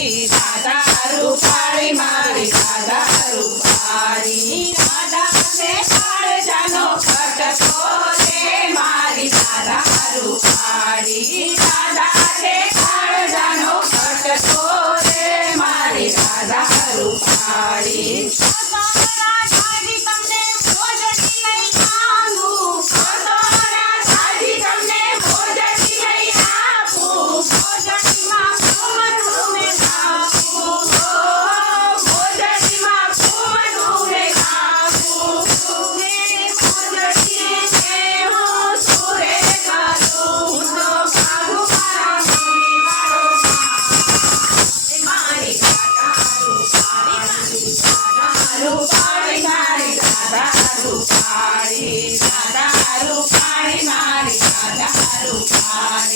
રૂપાળી રાધા રૂપાળી મારી રાધા રૂપાળી રાધા છે કાળજાનો કટકો રે મારી રાધા રૂપાળી રાધા છે કાળજાનો કટકો રે મારી રાધા રૂપાળી રૂપાળી મારી રાધા રૂપાળી રાધા રૂપાળી મારી રાધા રૂપાળી